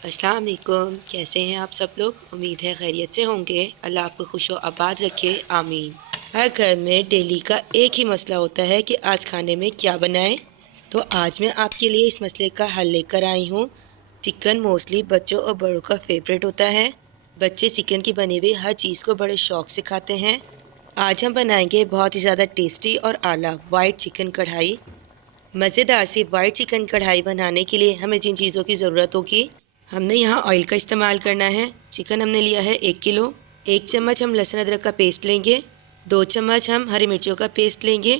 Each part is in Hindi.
अस्सलाम वालेकुम। कैसे हैं आप सब लोग? उम्मीद है खैरियत से होंगे। अल्लाह आपको खुश व आबाद रखे, आमीन। हर घर में डेली का एक ही मसला होता है कि आज खाने में क्या बनाएं। तो आज मैं आपके लिए इस मसले का हल लेकर आई हूँ। चिकन मोस्टली बच्चों और बड़ों का फेवरेट होता है। बच्चे चिकन की बनी हुई हर चीज़ को बड़े शौक से खाते हैं। आज हम बनाएंगे बहुत ही ज़्यादा टेस्टी और आला वाइट चिकन कढ़ाई। मज़ेदार सी वाइट चिकन कढ़ाई बनाने के लिए हमें जिन चीज़ों की ज़रूरत होगी, हमने यहाँ ऑयल का इस्तेमाल करना है। चिकन हमने लिया है 1 किलो। 1 चम्मच हम लहसुन अदरक का पेस्ट लेंगे। 2 चम्मच हम हरी मिर्चों का पेस्ट लेंगे।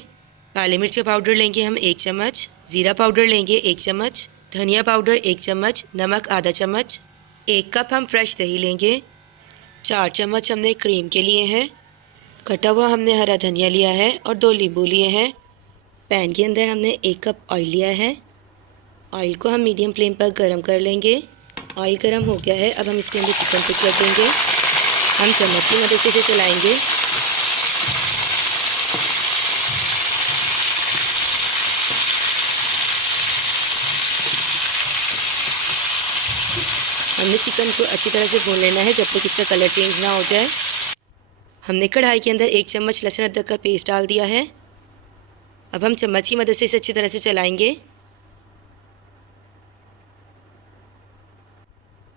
काली मिर्च का पाउडर लेंगे हम 1 चम्मच। ज़ीरा पाउडर लेंगे 1 चम्मच। धनिया पाउडर 1 चम्मच। नमक आधा चम्मच। 1 कप हम फ्रेश दही लेंगे। 4 चम्मच हमने क्रीम के लिए हैं। कटा हुआ हमने हरा धनिया लिया है और 2 नींबू लिए हैं। पैन के अंदर हमने 1 कप ऑयल लिया है। ऑयल को हम मीडियम फ्लेम पर गर्म कर लेंगे। ऑयल गर्म हो गया है, अब हम इसके अंदर चिकन पुट कर देंगे। हम चम्मच की मदद से इसे चलाएंगे। हमने चिकन को अच्छी तरह से भून लेना है जब तक इसका कलर चेंज ना हो जाए। हमने कढ़ाई के अंदर 1 चम्मच लहसुन अदरक का पेस्ट डाल दिया है। अब हम चम्मच की मदद से इसे अच्छी तरह से चलाएंगे।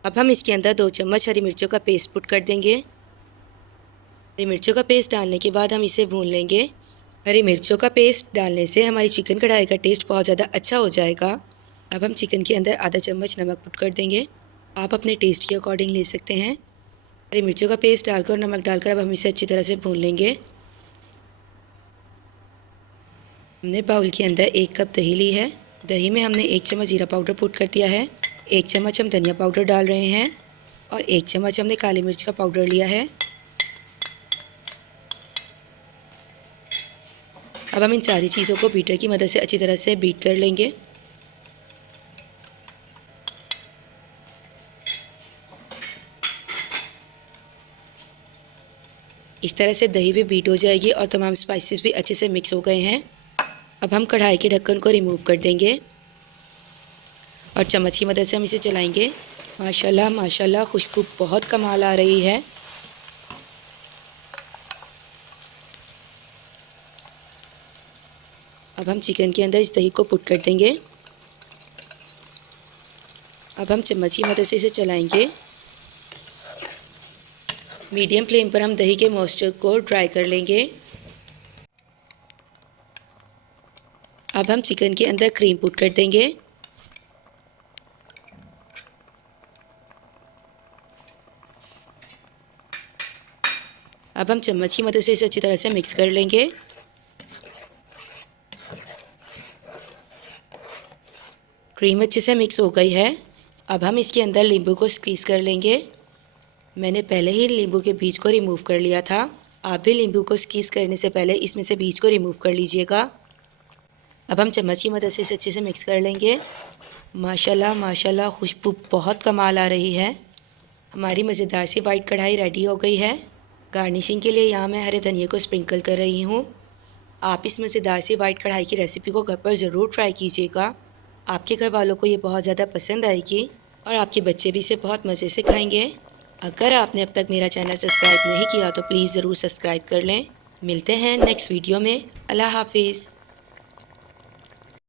अब हम इसके अंदर 2 चम्मच हरी मिर्चों का पेस्ट पुट कर देंगे। हरी मिर्चों का पेस्ट डालने के बाद हम इसे भून लेंगे। हरी मिर्चों का पेस्ट डालने से हमारी चिकन कढ़ाई का टेस्ट बहुत ज़्यादा अच्छा हो जाएगा। अब हम चिकन के अंदर आधा चम्मच नमक पुट कर देंगे। आप अपने टेस्ट के अकॉर्डिंग ले सकते हैं। हरी मिर्चों का पेस्ट डालकर और नमक डालकर अब हम इसे अच्छी तरह से भून लेंगे। हमने बाउल के अंदर 1 कप दही ली है। दही में हमने 1 चम्मच जीरा पाउडर पुट कर दिया है। 1 चम्मच हम धनिया पाउडर डाल रहे हैं और 1 चम्मच हमने काली मिर्च का पाउडर लिया है। अब हम इन सारी चीज़ों को बीटर की मदद से अच्छी तरह से बीट कर लेंगे। इस तरह से दही भी बीट हो जाएगी और तमाम स्पाइसेस भी अच्छे से मिक्स हो गए हैं। अब हम कढ़ाई के ढक्कन को रिमूव कर देंगे और चम्मच की मदद से हम इसे चलाएंगे। माशाल्लाह माशाल्लाह, खुशबू बहुत कमाल आ रही है। अब हम चिकन के अंदर इस दही को पुट कर देंगे। अब हम चम्मच की मदद से इसे चलाएंगे। मीडियम फ्लेम पर हम दही के मॉइस्चर को ड्राई कर लेंगे। अब हम चिकन के अंदर क्रीम पुट कर देंगे। अब हम चम्मच की मदद से इसे अच्छी तरह से मिक्स कर लेंगे। क्रीम अच्छे से मिक्स हो गई है। अब हम इसके अंदर नींबू को स्क्वीज़ कर लेंगे। मैंने पहले ही नींबू के बीज को रिमूव कर लिया था। आप भी नींबू को स्क्वीज़ करने से पहले इसमें से बीज को रिमूव कर लीजिएगा। अब हम चम्मच की मदद से इसे अच्छे से मिक्स कर लेंगे। माशाल्लाह माशाल्लाह, खुशबू बहुत कमाल आ रही है। हमारी मज़ेदार सी वाइट कढ़ाई रेडी हो गई है। गार्निशिंग के लिए यहाँ मैं हरे धनिया को स्प्रिंकल कर रही हूँ। आप इस मज़ेदार सी वाइट कढ़ाई की रेसिपी को घर पर ज़रूर ट्राई कीजिएगा। आपके घर वालों को ये बहुत ज़्यादा पसंद आएगी और आपके बच्चे भी इसे बहुत मज़े से खाएंगे। अगर आपने अब तक मेरा चैनल सब्सक्राइब नहीं किया तो प्लीज़ ज़रूर सब्सक्राइब कर लें। मिलते हैं नेक्स्ट वीडियो में। अल्लाह हाफिज़।